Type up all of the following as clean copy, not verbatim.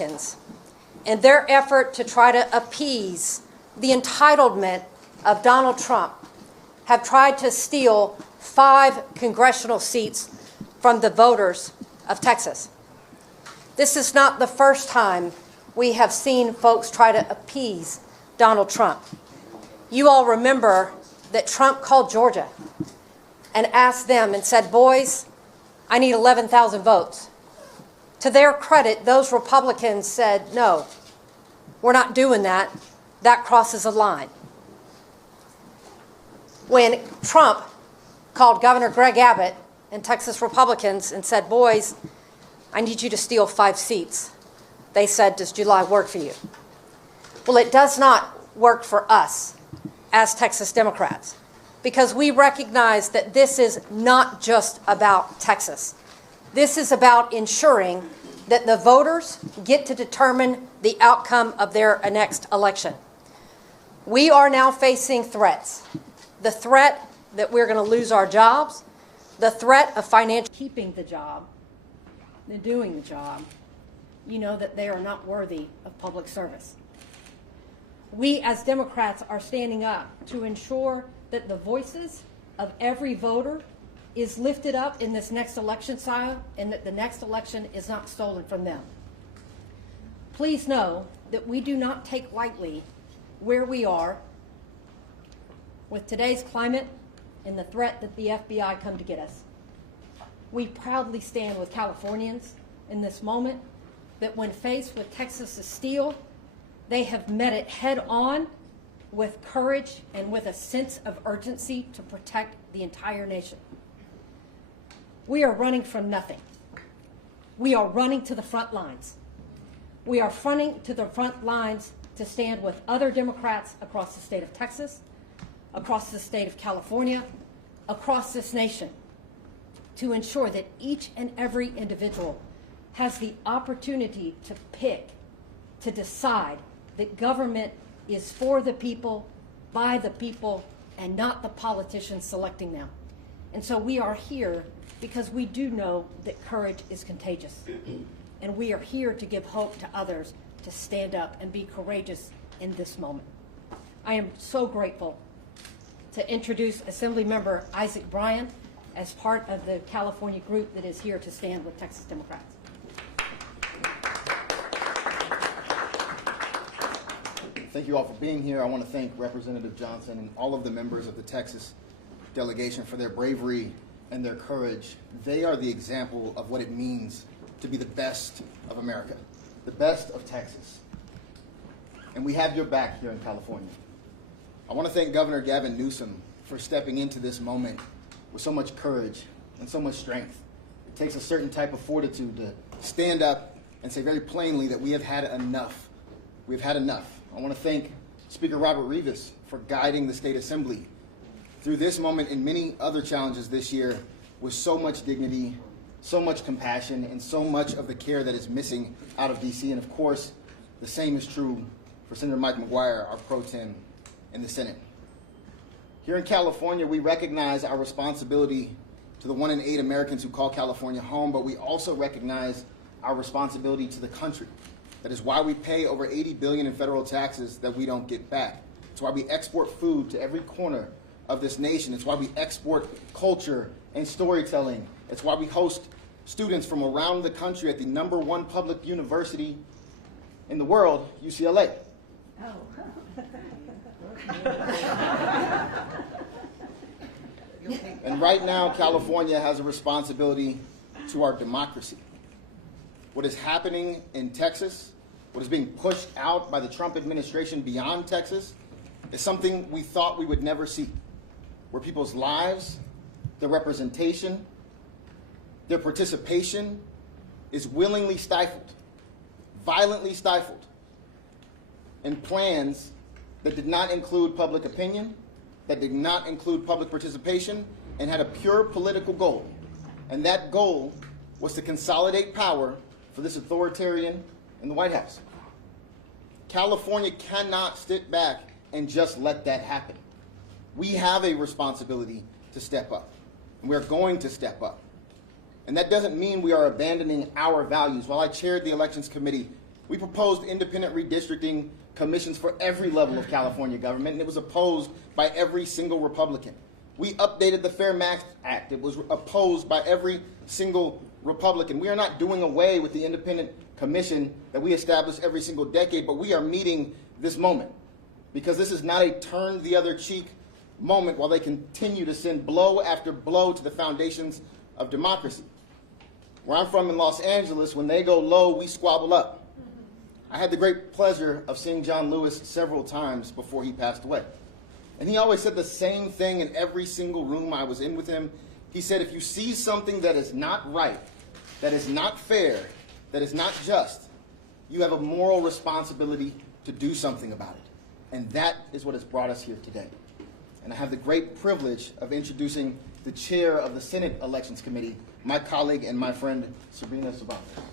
in their effort to try to appease the entitlement of Donald Trump, have tried to steal 5 congressional seats from the voters of Texas. This is not the first time we have seen folks try to appease Donald Trump. You all remember that Trump called Georgia and asked them and said, boys, I need 11,000 votes. To their credit, those Republicans said, no, we're not doing that. That crosses a line. When Trump called Governor Greg Abbott and Texas Republicans and said, boys, I need you to steal 5 seats, they said, does July work for you? Well, it does not work for us as Texas Democrats, because we recognize that this is not just about Texas. This is about ensuring that the voters get to determine the outcome of their next election. We are now facing threats. The threat that we're going to lose our jobs, the threat of financial keeping the job, and doing the job, you know that they are not worthy of public service. We as Democrats are standing up to ensure that the voices of every voter is lifted up in this next election cycle, and that the next election is not stolen from them. Please know that we do not take lightly where we are with today's climate and the threat that the FBI come to get us. We proudly stand with Californians in this moment that when faced with Texas's steel, they have met it head on with courage and with a sense of urgency to protect the entire nation. We are running from nothing. We are running to the front lines. We are running to the front lines to stand with other Democrats across the state of Texas, across the state of California, across this nation, to ensure that each and every individual has the opportunity to pick, to decide that government is for the people, by the people, and not the politicians selecting them. And so we are here because we do know that courage is contagious. And we are here to give hope to others to stand up and be courageous in this moment. I am so grateful to introduce Assemblymember Isaac Bryan as part of the California group that is here to stand with Texas Democrats. Thank you all for being here. I want to thank Representative Johnson and all of the members of the Texas delegation for their bravery and their courage. They are the example of what it means to be the best of America, the best of Texas. And we have your back here in California. I want to thank Governor Gavin Newsom for stepping into this moment with so much courage and so much strength. It takes a certain type of fortitude to stand up and say very plainly that we have had enough. We've had enough. I want to thank Speaker Robert Rivas for guiding the State Assembly through this moment and many other challenges this year with so much dignity, so much compassion, and so much of the care that is missing out of D.C. And of course, the same is true for Senator Mike McGuire, our pro tem in the Senate. Here in California, we recognize our responsibility to the 1 in 8 Americans who call California home, but we also recognize our responsibility to the country. That is why we pay over $80 billion in federal taxes that we don't get back. It's why we export food to every corner of this nation. It's why we export culture and storytelling. It's why we host students from around the country at the #1 public university in the world, UCLA. Oh. And right now, California has a responsibility to our democracy. What is happening in Texas, what is being pushed out by the Trump administration beyond Texas, is something we thought we would never see, where people's lives, their representation, their participation is willingly stifled, violently stifled, in plans that did not include public opinion, that did not include public participation, and had a pure political goal. And that goal was to consolidate power for this authoritarian in the White House. California cannot sit back and just let that happen. We have a responsibility to step up, and we're going to step up. And that doesn't mean we are abandoning our values. While I chaired the Elections Committee We proposed independent redistricting commissions for every level of California government, and it was opposed by every single Republican. We updated the Fair Max Act. It was opposed by every single Republican. We are not doing away with the independent commission that we establish every single decade, but we are meeting this moment because this is not a turn the other cheek moment while they continue to send blow after blow to the foundations of democracy. Where I'm from in Los Angeles, when they go low, we squabble up. I had the great pleasure of seeing John Lewis several times before he passed away. And he always said the same thing in every single room I was in with him. He said, if you see something that is not right, that is not fair, that is not just, you have a moral responsibility to do something about it. And that is what has brought us here today. And I have the great privilege of introducing the chair of the Senate Elections Committee, my colleague and my friend, Sabrina Cervantes.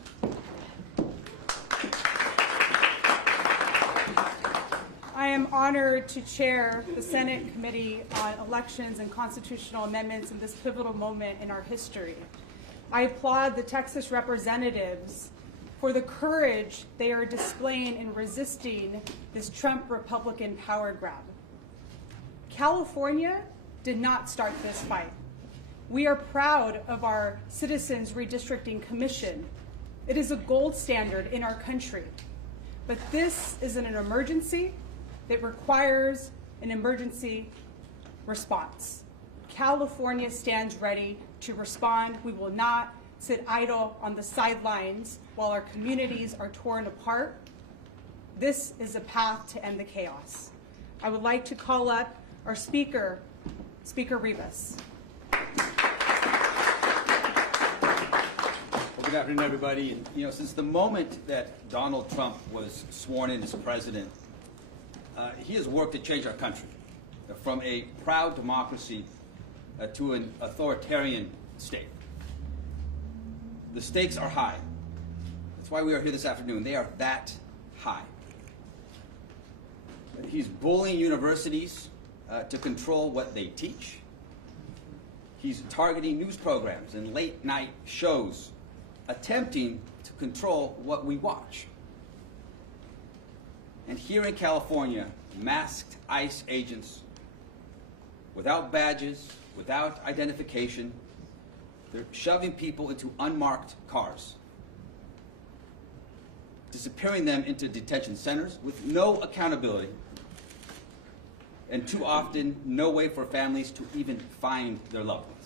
I am honored to chair the Senate Committee on Elections and Constitutional Amendments in this pivotal moment in our history. I applaud the Texas representatives for the courage they are displaying in resisting this Trump Republican power grab. California did not start this fight. We are proud of our Citizens Redistricting Commission. It is a gold standard in our country. But this is an emergency that requires an emergency response. California stands ready to respond. We will not sit idle on the sidelines while our communities are torn apart. This is a path to end the chaos. I would like to call up our Speaker, Speaker Rivas. Well, good afternoon, everybody. And, since the moment that Donald Trump was sworn in as president, he has worked to change our country from a proud democracy to an authoritarian state. The stakes are high. That's why we are here this afternoon. They are that high. He's bullying universities to control what they teach. He's targeting news programs and late-night shows, attempting to control what we watch. And here in California, masked ICE agents, without badges, without identification, they're shoving people into unmarked cars, disappearing them into detention centers with no accountability, and too often, no way for families to even find their loved ones.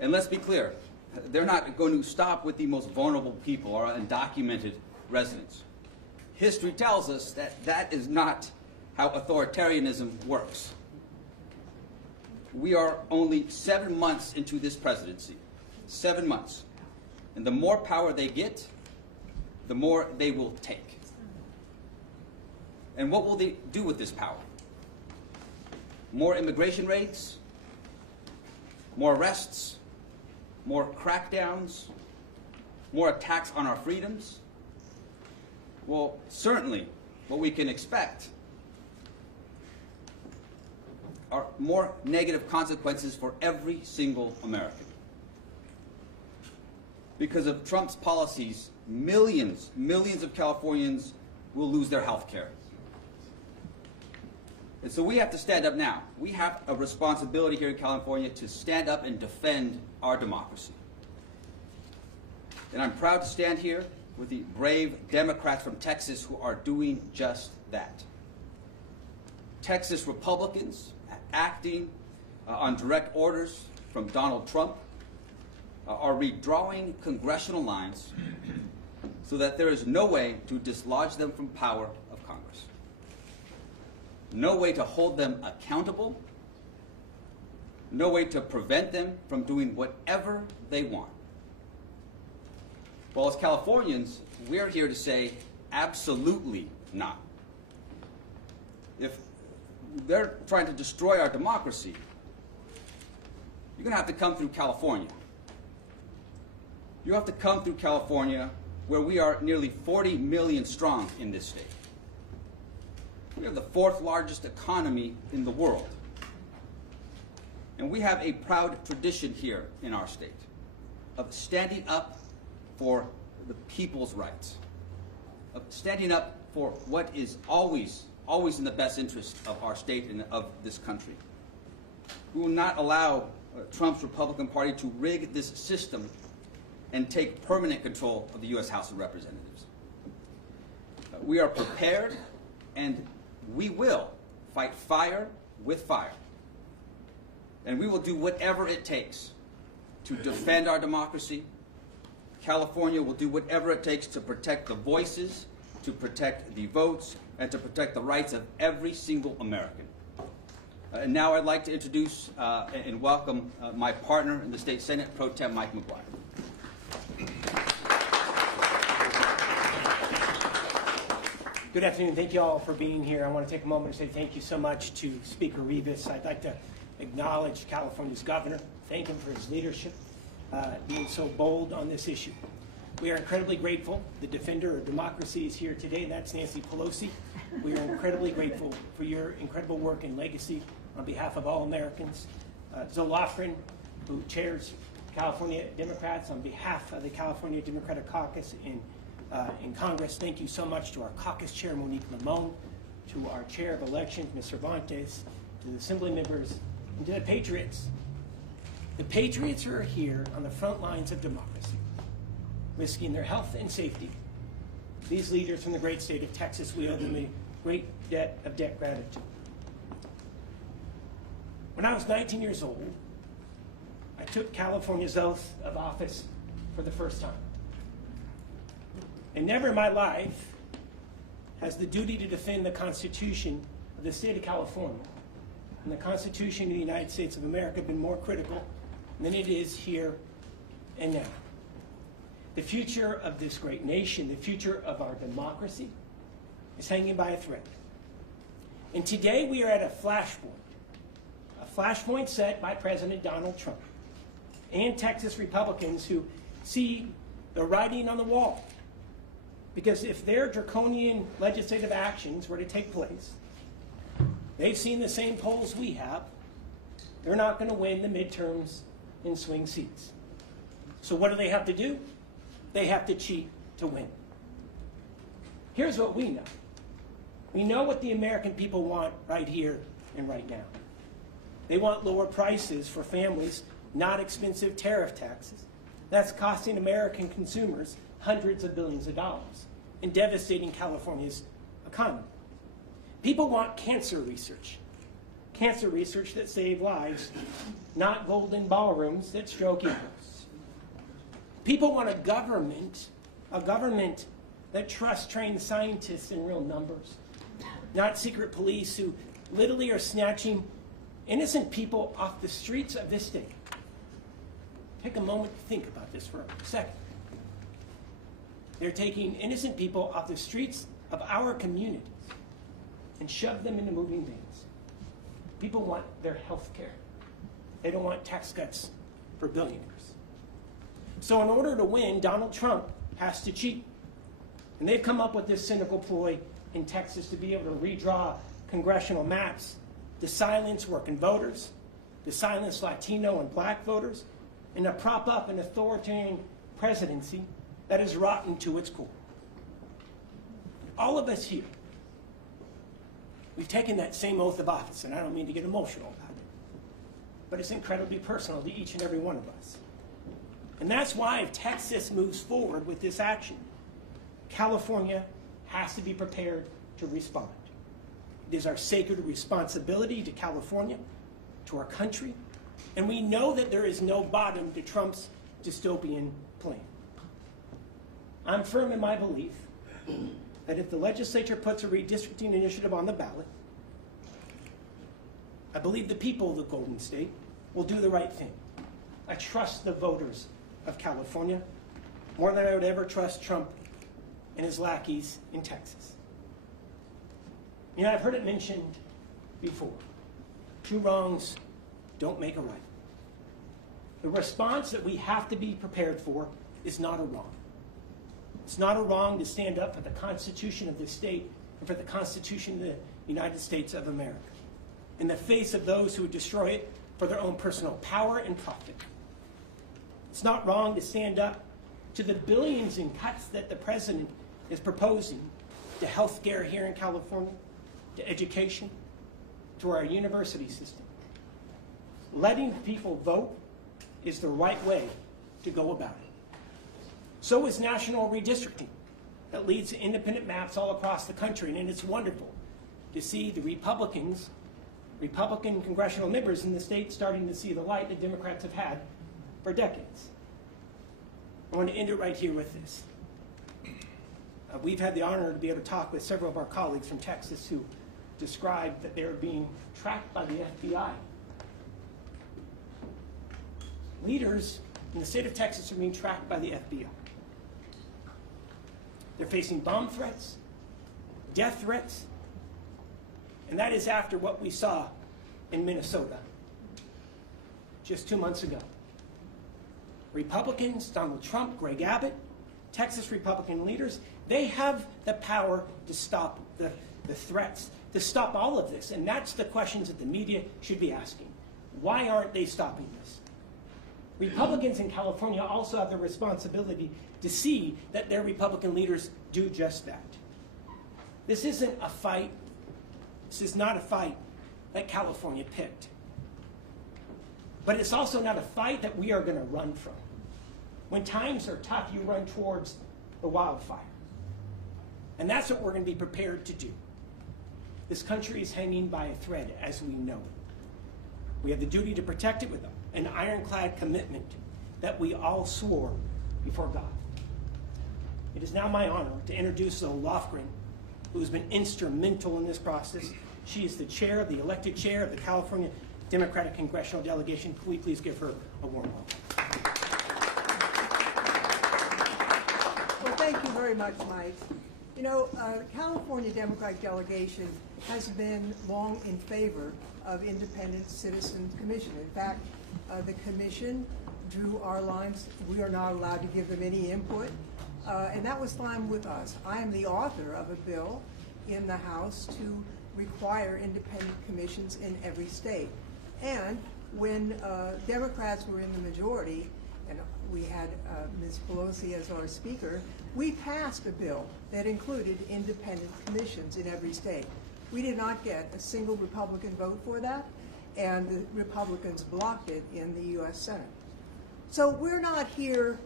And let's be clear, they're not going to stop with the most vulnerable people or undocumented residents. History tells us that that is not how authoritarianism works. We are only 7 months into this presidency, 7 months. And the more power they get, the more they will take. And what will they do with this power? More immigration raids? More arrests? More crackdowns? More attacks on our freedoms? Well, certainly what we can expect are more negative consequences for every single American. Because of Trump's policies, millions of Californians will lose their health care. And so we have to stand up now. We have a responsibility here in California to stand up and defend our democracy. And I'm proud to stand here with the brave Democrats from Texas who are doing just that. Texas Republicans acting on direct orders from Donald Trump are redrawing congressional lines so that there is no way to dislodge them from power of Congress. No way to hold them accountable. No way to prevent them from doing whatever they want. Well, as Californians, we're here to say absolutely not. If they're trying to destroy our democracy, you're going to have to come through California. You have to come through California, where we are nearly 40 million strong in this state. We have the 4th largest economy in the world. And we have a proud tradition here in our state of standing up for the people's rights, of standing up for what is always in the best interest of our state and of this country. We will not allow Trump's Republican Party to rig this system and take permanent control of the U.S. House of Representatives. We are prepared, and we will fight fire with fire. And we will do whatever it takes to defend our democracy. California will do whatever it takes to protect the voices, to protect the votes, and to protect the rights of every single American. And now I'd like to introduce and welcome my partner in the State Senate, Pro Tem Mike McGuire. Good afternoon. Thank you all for being here. I want to take a moment to say thank you so much to Speaker Rivas. I'd like to acknowledge California's governor, thank him for his leadership, being so bold on this issue. We are incredibly grateful. The defender of democracy is here today, and that's Nancy Pelosi. We are incredibly grateful for your incredible work and legacy on behalf of all Americans. Zoe Lofgren, who chairs California Democrats on behalf of the California Democratic Caucus in Congress, thank you so much to our caucus chair, Monique Limon, to our chair of elections, Ms. Cervantes, to the assembly members, and to the patriots. The patriots are here on the front lines of democracy, risking their health and safety. These leaders from the great state of Texas, we owe them a great debt of gratitude. When I was 19 years old, I took California's oath of office for the first time. And never in my life has the duty to defend the Constitution of the state of California and the Constitution of the United States of America been more critical than it is here and now. The future of this great nation, the future of our democracy, is hanging by a thread. And today we are at a flashpoint set by President Donald Trump and Texas Republicans who see the writing on the wall. Because if their draconian legislative actions were to take place, they've seen the same polls we have, they're not going to win the midterms in swing seats. So what do they have to do? They have to cheat to win. Here's what we know. We know what the American people want right here and right now. They want lower prices for families, not expensive tariff taxes. That's costing American consumers hundreds of billions of dollars and devastating California's economy. People want cancer research that save lives, not golden ballrooms that stroke egos. People want a government that trusts trained scientists in real numbers, not secret police who literally are snatching innocent people off the streets of this state. Take a moment to think about this for a second. They're taking innocent people off the streets of our communities and shove them into moving vans. People want their health care. They don't want tax cuts for billionaires. So in order to win, Donald Trump has to cheat. And they've come up with this cynical ploy in Texas to be able to redraw congressional maps to silence working voters, to silence Latino and black voters, and to prop up an authoritarian presidency that is rotten to its core. All of us here, we've taken that same oath of office, and I don't mean to get emotional about it, but it's incredibly personal to each and every one of us. And that's why if Texas moves forward with this action, California has to be prepared to respond. It is our sacred responsibility to California, to our country, and we know that there is no bottom to Trump's dystopian plan. I'm firm in my belief that if the legislature puts a redistricting initiative on the ballot, I believe the people of the Golden State will do the right thing. I trust the voters of California more than I would ever trust Trump and his lackeys in Texas. You know, I've heard it mentioned before. Two wrongs don't make a right. The response that we have to be prepared for is not a wrong. It's not a wrong to stand up for the Constitution of this state and for the Constitution of the United States of America in the face of those who would destroy it for their own personal power and profit. It's not wrong to stand up to the billions in cuts that the president is proposing to health care here in California, to education, to our university system. Letting people vote is the right way to go about it. So is national redistricting that leads to independent maps all across the country, and it's wonderful to see the Republican congressional members in the state starting to see the light that Democrats have had for decades. I want to end it right here with this. We've had the honor to be able to talk with several of our colleagues from Texas who described that they're being tracked by the FBI. Leaders in the state of Texas are being tracked by the FBI. They're facing bomb threats, death threats, and that is after what we saw in Minnesota just 2 months ago. Republicans, Donald Trump, Greg Abbott, Texas Republican leaders, they have the power to stop the threats, to stop all of this. And that's the questions that the media should be asking. Why aren't they stopping this? Republicans in California also have the responsibility to see that their Republican leaders do just that. This isn't a fight. This is not a fight that California picked. But it's also not a fight that we are going to run from. When times are tough, you run towards the wildfire. And that's what we're going to be prepared to do. This country is hanging by a thread, as we know. We have the duty to protect it with an ironclad commitment that we all swore before God. It is now my honor to introduce Zoe Lofgren, who has been instrumental in this process. She is the chair, the elected chair of the California Democratic Congressional Delegation. Can we please give her a warm welcome? Well, thank you very much, Mike. You know, the California Democratic Delegation has been long in favor of independent citizen commission. In fact, the commission drew our lines. We are not allowed to give them any input, and that was fine with us. I am the author of a bill in the House to require independent commissions in every state. And when Democrats were in the majority, and we had Ms. Pelosi as our speaker, we passed a bill that included independent commissions in every state. We did not get a single Republican vote for that, and the Republicans blocked it in the U.S. Senate. So we're not here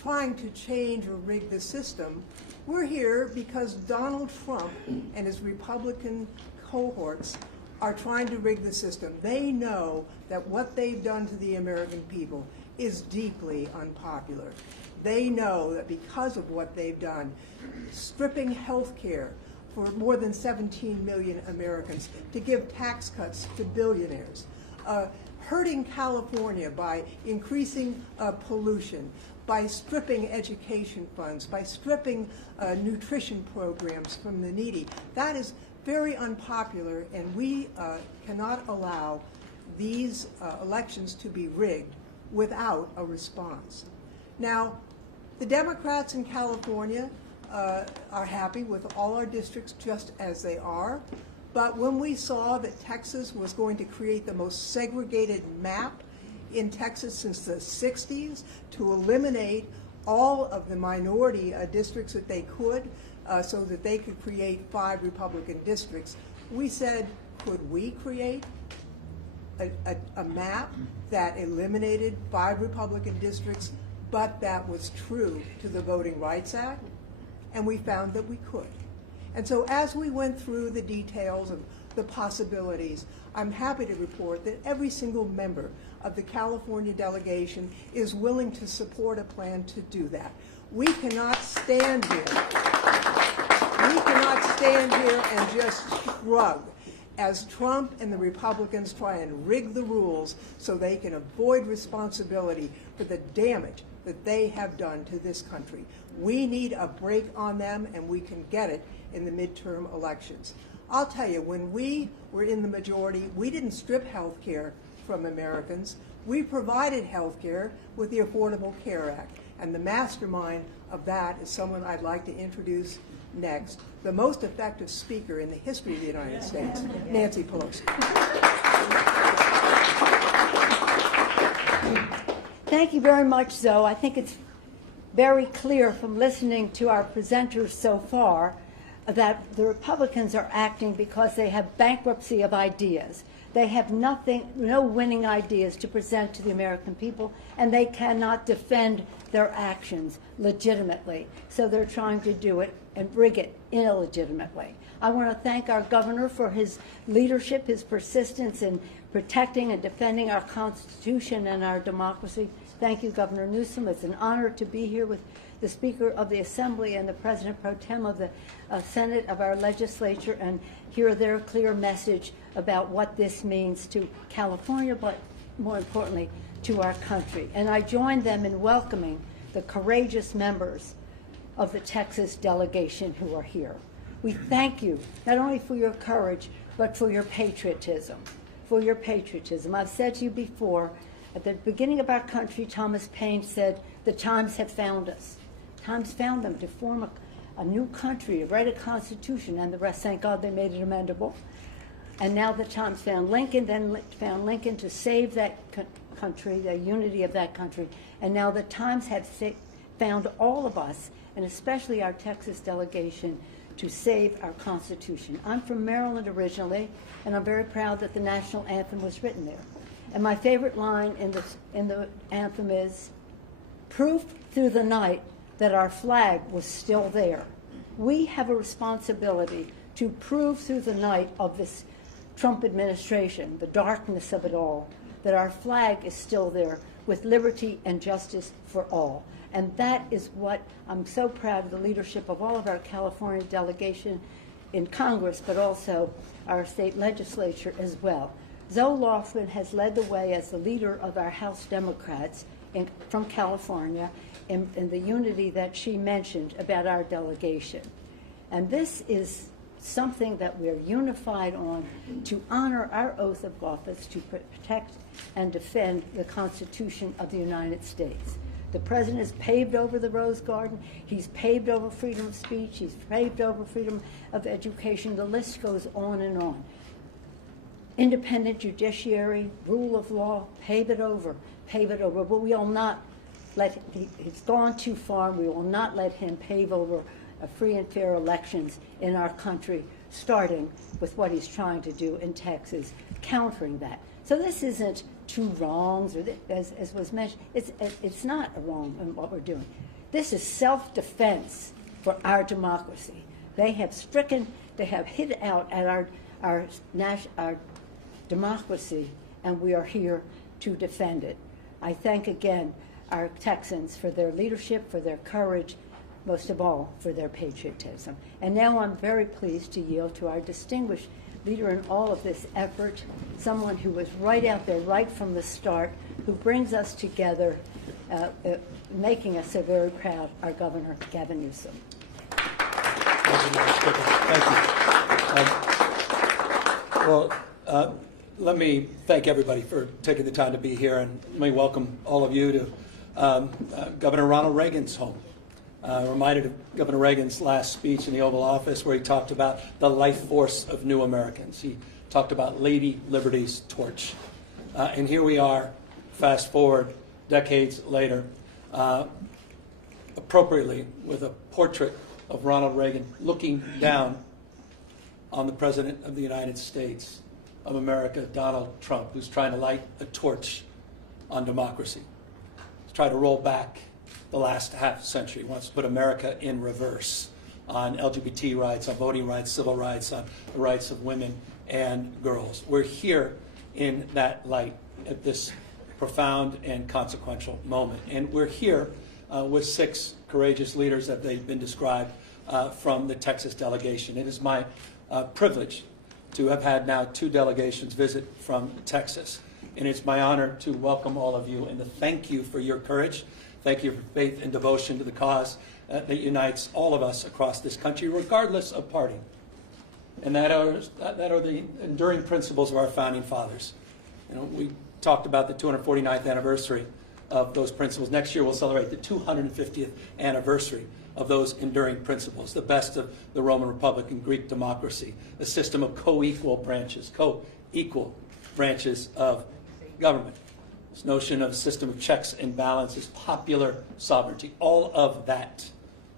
trying to change or rig the system. We're here because Donald Trump and his Republican cohorts are trying to rig the system. They know that what they've done to the American people is deeply unpopular. They know that because of what they've done, stripping health care for more than 17 million Americans, to give tax cuts to billionaires, hurting California by increasing pollution, by stripping education funds, by stripping nutrition programs from the needy. That is very unpopular, and we cannot allow these elections to be rigged without a response. Now, the Democrats in California are happy with all our districts just as they are, but when we saw that Texas was going to create the most segregated map in Texas since the 60s to eliminate all of the minority districts that they could, so that they could create 5 Republican districts, we said, could we create a map that eliminated 5 Republican districts, but that was true to the Voting Rights Act? And we found that we could. And so as we went through the details of the possibilities, I'm happy to report that every single member of the California delegation is willing to support a plan to do that. We cannot stand here. We cannot stand here and just shrug as Trump and the Republicans try and rig the rules so they can avoid responsibility for the damage that they have done to this country. We need a break on them, and we can get it in the midterm elections. I'll tell you, when we were in the majority, we didn't strip health care from Americans. We provided health care with the Affordable Care Act. And the mastermind of that is someone I'd like to introduce next, the most effective speaker in the history of the United States, Nancy Pelosi. Thank you very much, Zoe. I think it's very clear from listening to our presenters so far that the Republicans are acting because they have bankruptcy of ideas. They have no winning ideas to present to the American people, and they cannot defend their actions legitimately. So they're trying to do it and rig it illegitimately. I want to thank our governor for his leadership, his persistence in protecting and defending our Constitution and our democracy. Thank you, Governor Newsom. It's an honor to be here with the Speaker of the Assembly and the President Pro Tem of the Senate of our legislature and hear their clear message about what this means to California, but more importantly, to our country. And I join them in welcoming the courageous members of the Texas delegation who are here. We thank you not only for your courage, but for your patriotism. For your patriotism. I've said to you before, at the beginning of our country, Thomas Paine said, the times have found us. Times found them to form a new country, to write a constitution, and the rest, thank God, they made it amendable. And now the times found Lincoln, then found Lincoln to save that country, the unity of that country. And now the times have found all of us, and especially our Texas delegation, to save our Constitution. I'm from Maryland originally, and I'm very proud that the national anthem was written there. And my favorite line in the anthem is, proof through the night that our flag was still there. We have a responsibility to prove through the night of this Trump administration, the darkness of it all, that our flag is still there with liberty and justice for all. And that is what I'm so proud of the leadership of all of our California delegation in Congress, but also our state legislature as well. Zoe Laughlin has led the way as the leader of our House Democrats from California in the unity that she mentioned about our delegation. And this is something that we're unified on to honor our oath of office to protect and defend the Constitution of the United States. The president has paved over the Rose Garden. He's paved over freedom of speech. He's paved over freedom of education. The list goes on and on. Independent judiciary, rule of law, pave it over. But we will not let, he's gone too far. We will not let him pave over free and fair elections in our country, starting with what he's trying to do in Texas, countering that. So this isn't two wrongs, or as was mentioned, it's not a wrong in what we're doing. This is self-defense for our democracy. They have hit out at our democracy, and we are here to defend it. I thank again our Texans for their leadership, for their courage, most of all for their patriotism. And now I'm very pleased to yield to our distinguished leader in all of this effort, someone who was right out there right from the start, who brings us together, making us so very proud, our Governor, Gavin Newsom. Well, let me thank everybody for taking the time to be here, and let me welcome all of you to Governor Ronald Reagan's home. Reminded of Governor Reagan's last speech in the Oval Office, where he talked about the life force of new Americans. He talked about Lady Liberty's torch. And here we are, fast forward decades later, appropriately with a portrait of Ronald Reagan looking down on the President of the United States of America, Donald Trump, who's trying to light a torch on democracy. He's trying to roll back the last half century. He wants to put America in reverse on LGBT rights, on voting rights, civil rights, on the rights of women and girls. We're here in that light at this profound and consequential moment. And we're here with 6 courageous leaders that they've been described from the Texas delegation. It is my privilege to have had now 2 delegations visit from Texas. And it's my honor to welcome all of you and to thank you for your courage. Thank you for faith and devotion to the cause that unites all of us across this country, regardless of party. And that are the enduring principles of our founding fathers. You know, we talked about the 249th anniversary of those principles. Next year we'll celebrate the 250th anniversary of those enduring principles, the best of the Roman Republic and Greek democracy, a system of co-equal branches of government. this notion of a system of checks and balances, popular sovereignty, all of that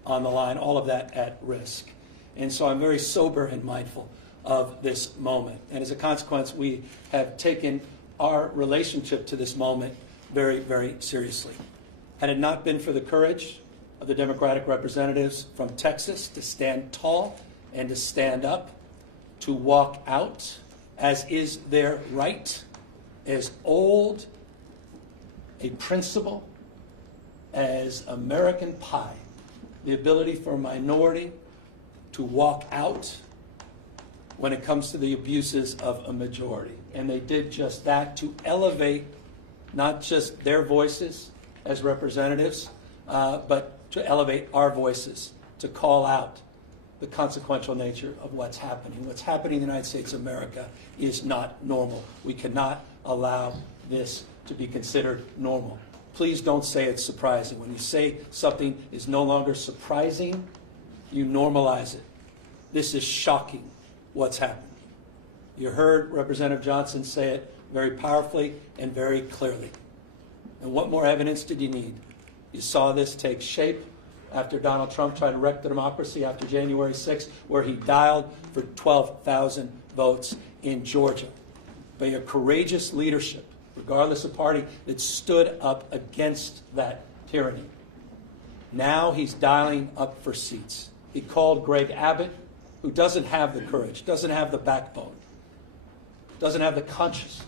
on the line, all of that at risk. And so I'm very sober and mindful of this moment. And as a consequence, we have taken our relationship to this moment very, very seriously. Had it not been for the courage of the Democratic representatives from Texas to stand tall and to stand up, to walk out, as is their right, as old a principle as American pie, the ability for a minority to walk out when it comes to the abuses of a majority. And they did just that to elevate not just their voices as representatives, but to elevate our voices, to call out the consequential nature of what's happening. What's happening in the United States of America is not normal. We cannot allow this to be considered normal. Please don't say it's surprising. When you say something is no longer surprising, you normalize it. This is shocking, what's happened. You heard Representative Johnson say it very powerfully and very clearly. And what more evidence did you need? You saw this take shape after Donald Trump tried to wreck the democracy after January 6th, where he dialed for 12,000 votes in Georgia. By a courageous leadership, regardless of party, that stood up against that tyranny. Now he's dialing up for seats. He called Greg Abbott, who doesn't have the courage, doesn't have the backbone, doesn't have the consciousness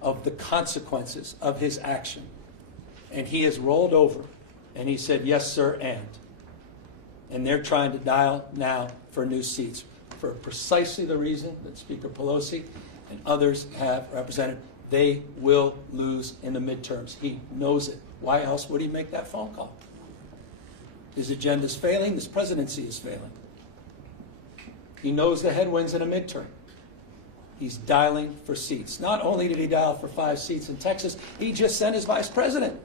of the consequences of his action. And he has rolled over and he said, yes, sir, and they're trying to dial now for new seats for precisely the reason that Speaker Pelosi and others have represented. They will lose in the midterms. He knows it. Why else would he make that phone call? His agenda's failing. This presidency is failing. He knows the headwinds in a midterm. He's dialing for seats. Not only did he dial for 5 seats in Texas, he just sent his vice president,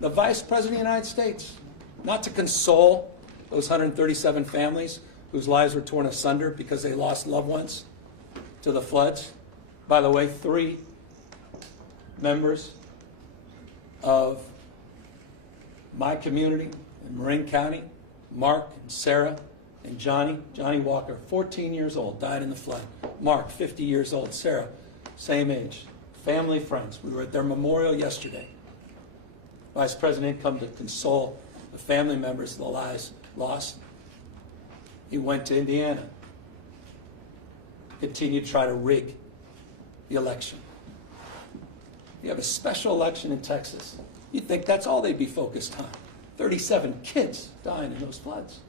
the vice president of the United States, not to console those 137 families whose lives were torn asunder because they lost loved ones to the floods. By the way, 3 members of my community in Marin County, Mark and Sarah and Johnny Walker, 14 years old, died in the flood. Mark, 50 years old. Sarah, same age. Family, friends. We were at their memorial yesterday. Vice President come to console the family members of the lives lost. He went to Indiana, continued to try to rig the election. You have a special election in Texas. You'd think that's all they'd be focused on. 37 kids dying in those floods.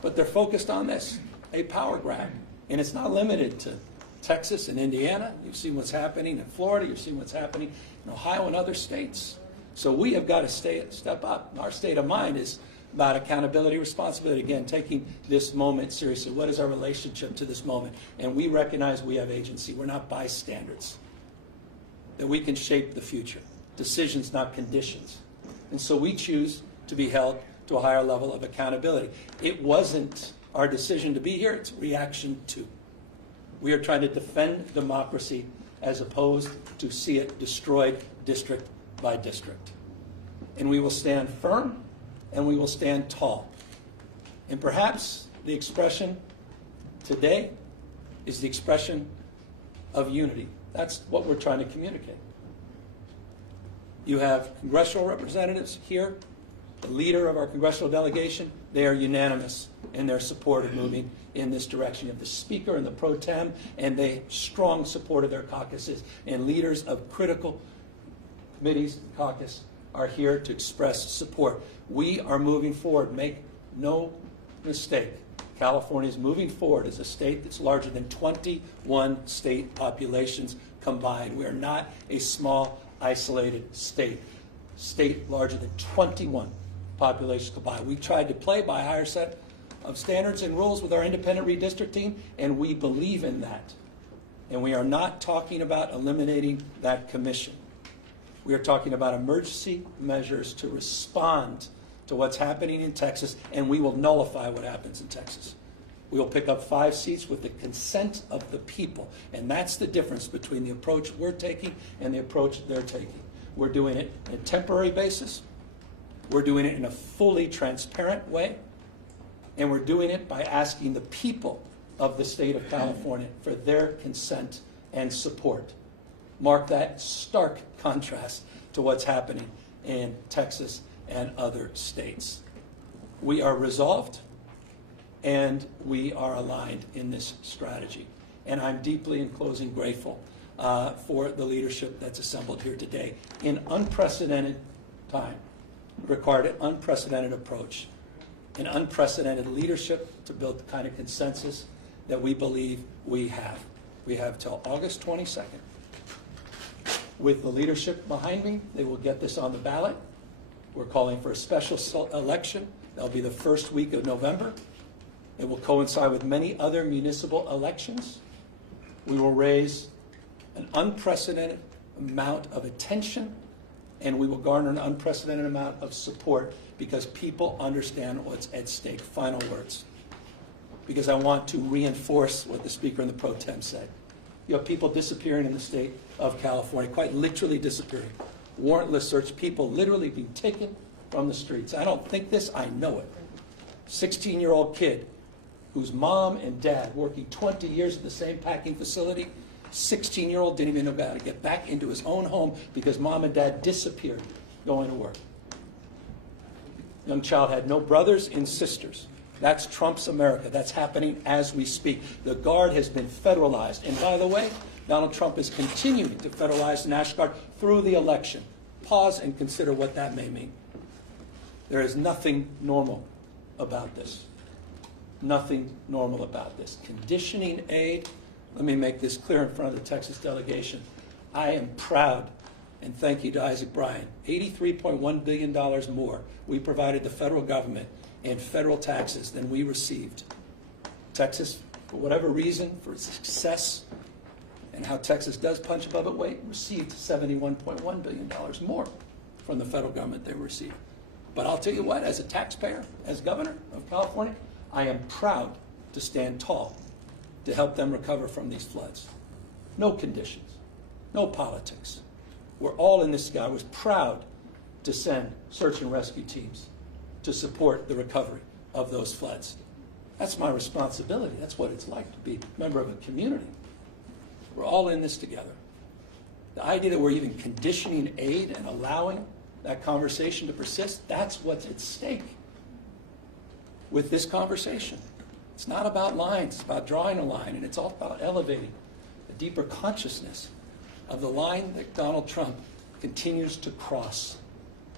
But they're focused on this, a power grab. And it's not limited to Texas and Indiana. You've seen what's happening in Florida. You've seen what's happening in Ohio and other states. So we have got to step up. Our state of mind is about accountability, responsibility. Again, taking this moment seriously. What is our relationship to this moment? And we recognize we have agency. We're not bystanders. That we can shape the future. Decisions, not conditions. And so we choose to be held to a higher level of accountability. It wasn't our decision to be here. It's reaction to. We are trying to defend democracy as opposed to see it destroyed district by district. And we will stand firm and we will stand tall. And perhaps the expression today is the expression of unity. That's what we're trying to communicate. You have congressional representatives here, the leader of our congressional delegation. They are unanimous in their support of moving in this direction. You have the Speaker and the Pro Tem, and they strong support of their caucuses. And leaders of critical committees and caucus are here to express support. We are moving forward. Make no mistake. California is moving forward as a state that's larger than 21 state populations combined. We are not a small, isolated state. State larger than 21 populations combined. We tried to play by a higher set of standards and rules with our independent redistricting, and we believe in that. And we are not talking about eliminating that commission. We are talking about emergency measures to respond to what's happening in Texas, and we will nullify what happens in Texas. We will pick up 5 seats with the consent of the people. And that's the difference between the approach we're taking and the approach they're taking. We're doing it on a temporary basis. We're doing it in a fully transparent way. And we're doing it by asking the people of the state of California for their consent and support. Mark that stark contrast to what's happening in Texas and other states. We are resolved, and we are aligned in this strategy. And I'm deeply, in closing, grateful for the leadership that's assembled here today in unprecedented time. It required an unprecedented approach, an unprecedented leadership to build the kind of consensus that we believe we have. We have till August 22nd. With the leadership behind me, they will get this on the ballot. We're calling for a special election. That'll be the first week of November. It will coincide with many other municipal elections. We will raise an unprecedented amount of attention, and we will garner an unprecedented amount of support because people understand what's at stake. Final words. Because I want to reinforce what the Speaker and the Pro Tem said. You have people disappearing in the state of California, quite literally disappearing. Warrantless search, people literally being taken from the streets. I don't think this, I know it. 16-year-old kid whose mom and dad working 20 years at the same packing facility, 16-year-old didn't even know how to get back into his own home because mom and dad disappeared going to work. Young child had no brothers and sisters. That's Trump's America. That's happening as we speak. The Guard has been federalized. And by the way, Donald Trump is continuing to federalize the National Guard through the election. Pause and consider what that may mean. There is nothing normal about this. Nothing normal about this. Conditioning aid, let me make this clear in front of the Texas delegation. I am proud, and thank you to Isaac Bryan, $83.1 billion more we provided the federal government in federal taxes than we received. Texas, for whatever reason, for its success and how Texas does punch above its weight, received $71.1 billion more from the federal government they received. But I'll tell you what, as a taxpayer, as governor of California, I am proud to stand tall to help them recover from these floods. No conditions, no politics. We're all in this together. I was proud to send search and rescue teams to support the recovery of those floods. That's my responsibility. That's what it's like to be a member of a community. We're all in this together. The idea that we're even conditioning aid and allowing that conversation to persist, that's what's at stake with this conversation. It's not about lines, it's about drawing a line, and it's all about elevating a deeper consciousness of the line that Donald Trump continues to cross.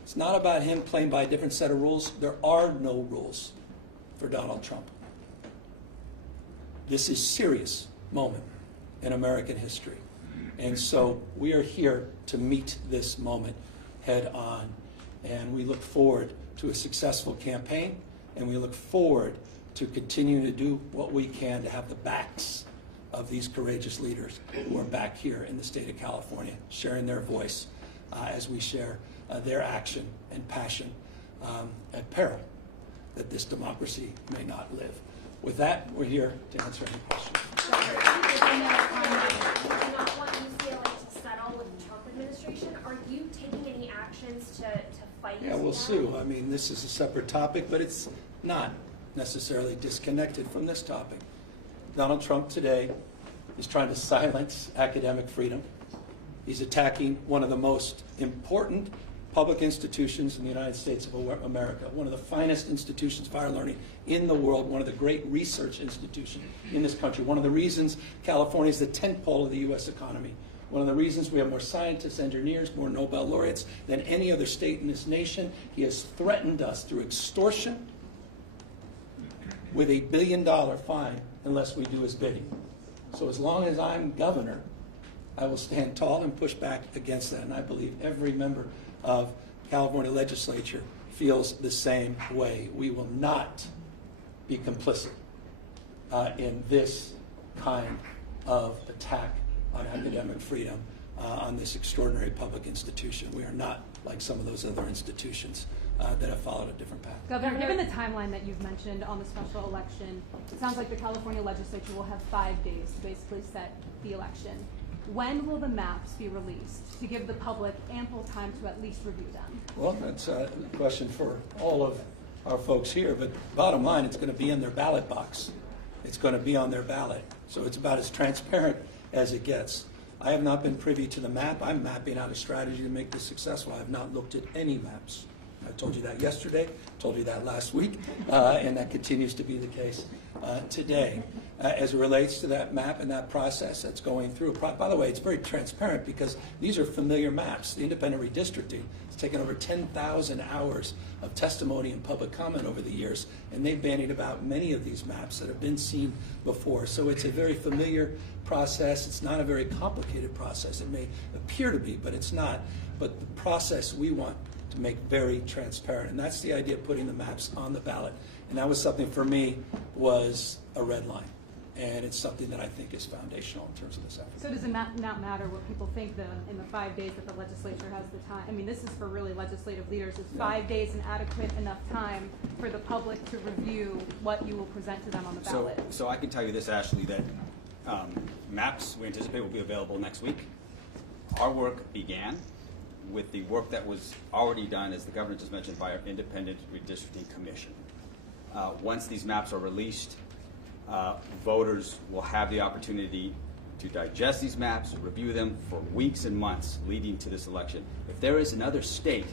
It's not about him playing by a different set of rules. There are no rules for Donald Trump. This is a serious moment in American history. And so we are here to meet this moment head on. And we look forward to a successful campaign, and we look forward to continuing to do what we can to have the backs of these courageous leaders who are back here in the state of California, sharing their voice as we share their action and passion at peril that this democracy may not live. With that, we're here to answer any questions. Do you not want UCLA to settle with the Trump administration? Are you taking any actions to fight? Yeah, we'll sue. I mean, this is a separate topic, but it's not necessarily disconnected from this topic. Donald Trump today is trying to silence academic freedom. He's attacking one of the most important public institutions in the United States of America, one of the finest institutions of higher learning in the world, one of the great research institutions in this country, one of the reasons California is the tentpole of the U.S. economy, one of the reasons we have more scientists, engineers, more Nobel laureates than any other state in this nation. He has threatened us through extortion with $1 billion fine unless we do his bidding. So as long as I'm governor, I will stand tall and push back against that. And I believe every member of California legislature feels the same way. We will not be complicit in this kind of attack on academic freedom on this extraordinary public institution. We are not like some of those other institutions. that have followed a different path. Governor, given the timeline that you've mentioned on the special election, it sounds like the California legislature will have 5 days to basically set the election. When will the maps be released to give the public ample time to at least review them? Well, that's a question for all of our folks here, but bottom line, it's going to be in their ballot box. It's going to be on their ballot. So it's about as transparent as it gets. I have not been privy to the map. I'm mapping out a strategy to make this successful. I have not looked at any maps. I told you that yesterday, told you that last week, and that continues to be the case today. As it relates to that map and that process that's going through, by the way, it's very transparent because these are familiar maps. The independent redistricting has taken over 10,000 hours of testimony and public comment over the years, and they've bandied about many of these maps that have been seen before. So it's a very familiar process. It's not a very complicated process. It may appear to be, but it's not. But the process we want to make very transparent, and that's the idea of putting the maps on the ballot. And that was something for me was a red line, and it's something that I think is foundational in terms of this effort. So does it not matter what people think in the 5 days that the legislature has the time? I mean, this is for really legislative leaders. Is 5 days an adequate enough time for the public to review what you will present to them on the ballot? So I can tell you this, Ashley, that maps we anticipate will be available next week. Our work began with the work that was already done, as the governor just mentioned, by our independent redistricting commission. Once these maps are released, voters will have the opportunity to digest these maps, review them for weeks and months leading to this election. If there is another state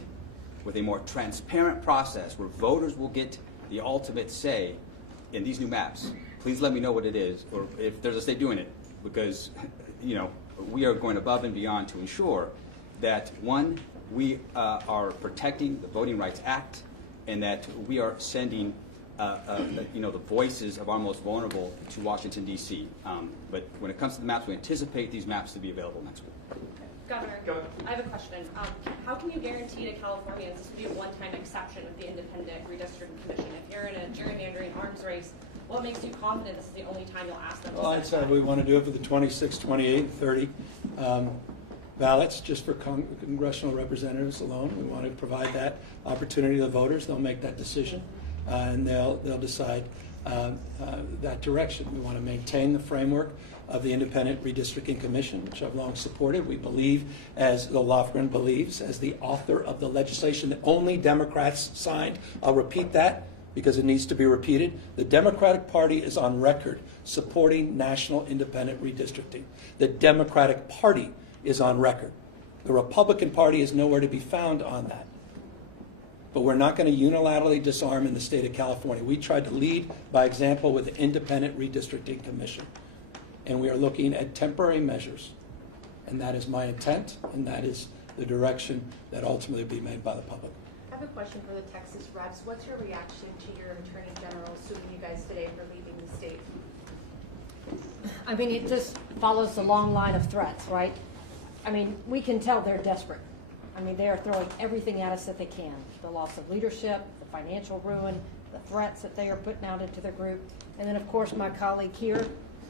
with a more transparent process where voters will get the ultimate say in these new maps, please let me know what it is, or if there's a state doing it, because we are going above and beyond to ensure that, one, we are protecting the Voting Rights Act, and that we are sending the voices of our most vulnerable to Washington, D.C. But when it comes to the maps, we anticipate these maps to be available next week. Governor, I have a question. How can you guarantee to Californians this would be a one-time exception of the Independent Redistricting Commission? If you're in a gerrymandering arms race, what makes you confident this is the only time you'll ask them? Well, I'd say we want to do it for the 26, 28, and 30 ballots, just for congressional representatives alone. We want to provide that opportunity to the voters. They'll make that decision, and they'll decide that direction. We want to maintain the framework of the Independent Redistricting Commission, which I've long supported. We believe, as the Lofgren believes, as the author of the legislation that only Democrats signed. I'll repeat that because it needs to be repeated. The Democratic Party is on record supporting national independent redistricting. The Democratic Party is on record. The Republican Party is nowhere to be found on that. But we're not going to unilaterally disarm in the state of California. We tried to lead by example with the Independent Redistricting Commission. And we are looking at temporary measures. And that is my intent, and that is the direction that ultimately will be made by the public. I have a question for the Texas reps. What's your reaction to your Attorney General suing you guys today for leaving the state? I mean, it just follows the long line of threats, right? I mean, we can tell they're desperate. I mean, they are throwing everything at us that they can. The loss of leadership, the financial ruin, the threats that they are putting out into their group. And then, of course, my colleague here,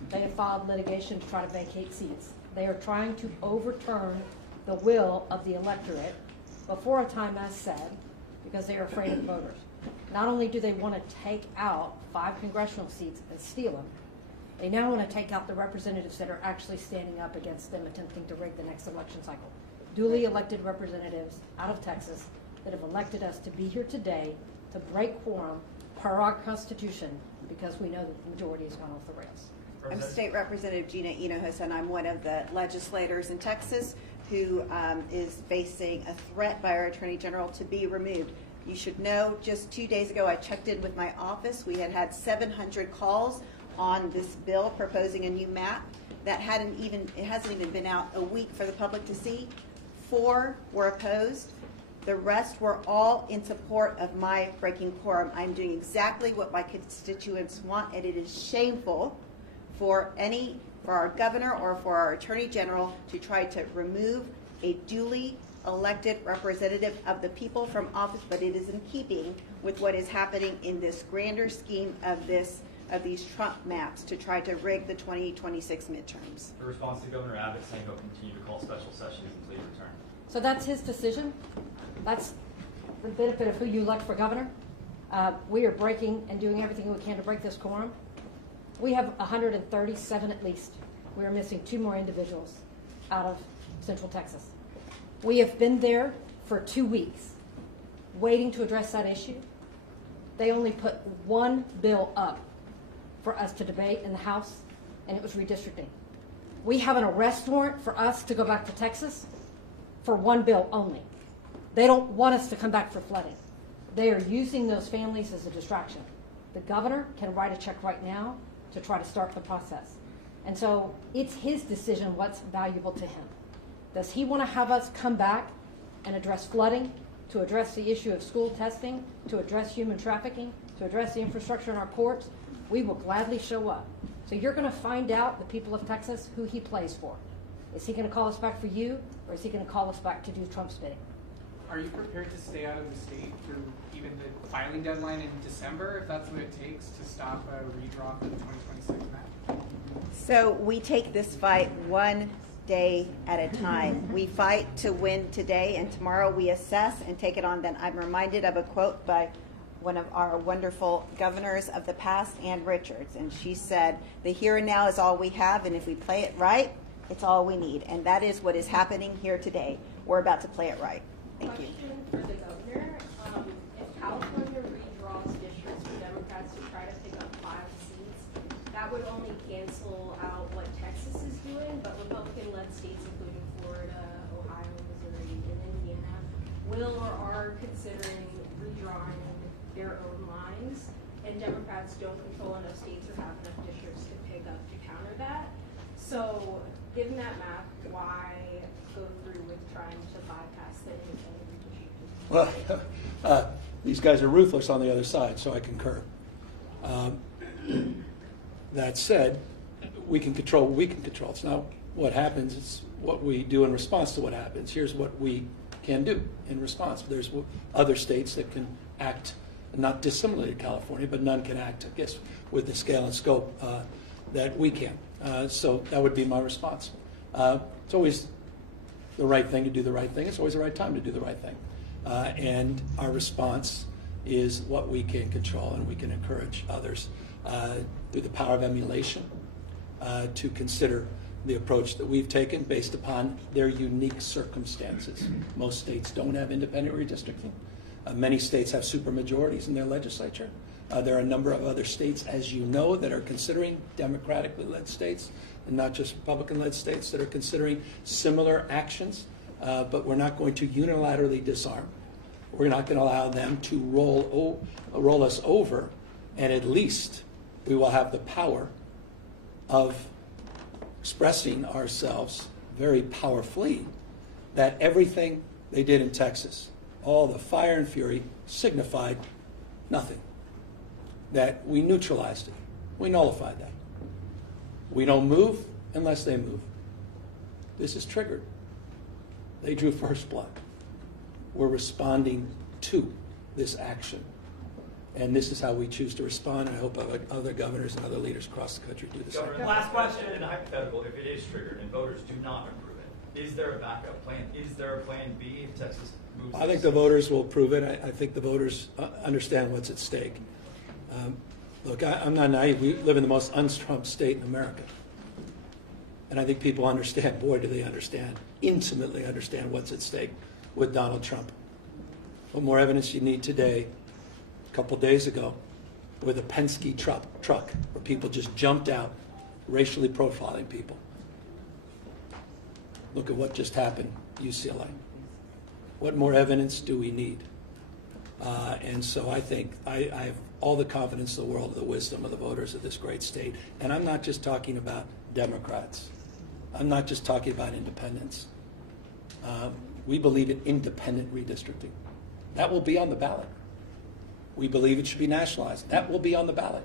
they have filed litigation to try to vacate seats. They are trying to overturn the will of the electorate before a time as said, because they are afraid of voters. Not only do they want to take out 5 congressional seats and steal them, they now want to take out the representatives that are actually standing up against them attempting to rig the next election cycle. Duly elected representatives out of Texas that have elected us to be here today to break quorum per our Constitution because we know that the majority has gone off the rails. I'm State Representative Gina Hinojosa, and I'm one of the legislators in Texas who is facing a threat by our Attorney General to be removed. You should know, just 2 days ago I checked in with my office. We had 700 calls on this bill proposing a new map. That hasn't even been out a week for the public to see. 4 were opposed. The rest were all in support of my breaking quorum. I'm doing exactly what my constituents want, and it is shameful for our governor or for our Attorney General to try to remove a duly elected representative of the people from office, but it is in keeping with what is happening in this grander scheme of these Trump maps to try to rig the 2026 midterms. The response to Governor Abbott saying he'll continue to call special sessions until you return. So that's his decision. the benefit of who you elect for governor, we are breaking and doing everything we can to break this quorum. We have 137 at least. We are missing 2 more individuals out of Central Texas. We have been there for 2 weeks waiting to address that issue. They only put 1 bill up for us to debate in the House, and it was redistricting. We have an arrest warrant for us to go back to Texas for 1 bill only. They don't want us to come back for flooding. They are using those families as a distraction. The governor can write a check right now to try to start the process. And so it's his decision what's valuable to him. Does he want to have us come back and address flooding, to address the issue of school testing, to address human trafficking, to address the infrastructure in our courts? We will gladly show up. So you're going to find out, the people of Texas, who he plays for. Is he going to call us back for you, or is he going to call us back to do Trump's bidding? Are you prepared to stay out of the state through even the filing deadline in December, if that's what it takes to stop a redraw for the 2026 map? So we take this fight one day at a time. We fight to win today, and tomorrow we assess and take it on. Then I'm reminded of a quote by one of our wonderful governors of the past, Ann Richards, and she said, "The here and now is all we have, and if we play it right, it's all we need." And that is what is happening here today. We're about to play it right. Thank you. Question for the governor. If California redraws districts for Democrats to try to pick up 5 seats, that would only cancel out what Texas is doing, but Republican-led states, including Florida, Ohio, Missouri, and Indiana, will or are considering redrawing their own lines, and Democrats don't control enough states or have enough districts to pick up to counter that. So, given that map, why go through with trying to bypass the independent redistricting? Well, these guys are ruthless on the other side, so I concur. That said, we can control what we can control. It's not what happens, it's what we do in response to what happens. Here's what we can do in response. There's other states that can act not dissimilarly to California, but none can act, I guess, with the scale and scope that we can. So that would be my response. It's always the right thing to do the right thing. It's always the right time to do the right thing. And our response is what we can control, and we can encourage others through the power of emulation to consider the approach that we've taken based upon their unique circumstances. Most states don't have independent redistricting. Many states have supermajorities in their legislature. There are a number of other states, as you know, that are considering democratically led states, and not just Republican-led states, that are considering similar actions. But we're not going to unilaterally disarm. We're not going to allow them to roll us over, and at least we will have the power of expressing ourselves very powerfully that everything they did in Texas, all the fire and fury, signified nothing. That we neutralized it. We nullified that. We don't move unless they move. This is triggered. They drew first blood. We're responding to this action. And this is how we choose to respond. And I hope other governors and other leaders across the country do the same. Governor, last question. In a hypothetical, if it is triggered and voters do not approve it, is there a backup plan? Is there a plan B if Texas moves? I think the voters will approve it. I think the voters understand what's at stake. Look, I'm not naive. We live in the most un-Trump state in America. And I think people understand, boy, do they understand, intimately understand what's at stake with Donald Trump. What more evidence you need today, a couple days ago, with a Penske truck where people just jumped out, racially profiling people. Look at what just happened, UCLA. What more evidence do we need? And so I think I have all the confidence in the world of the wisdom of the voters of this great state. And I'm not just talking about Democrats. I'm not just talking about independents. We believe in independent redistricting. That will be on the ballot. We believe it should be nationalized. That will be on the ballot.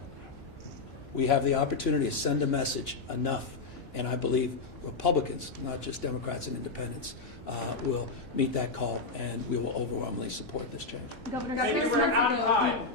We have the opportunity to send a message enough, and I believe Republicans, not just Democrats and independents, will meet that call, and we will overwhelmingly support this change. Governor, Maybe we're out of time.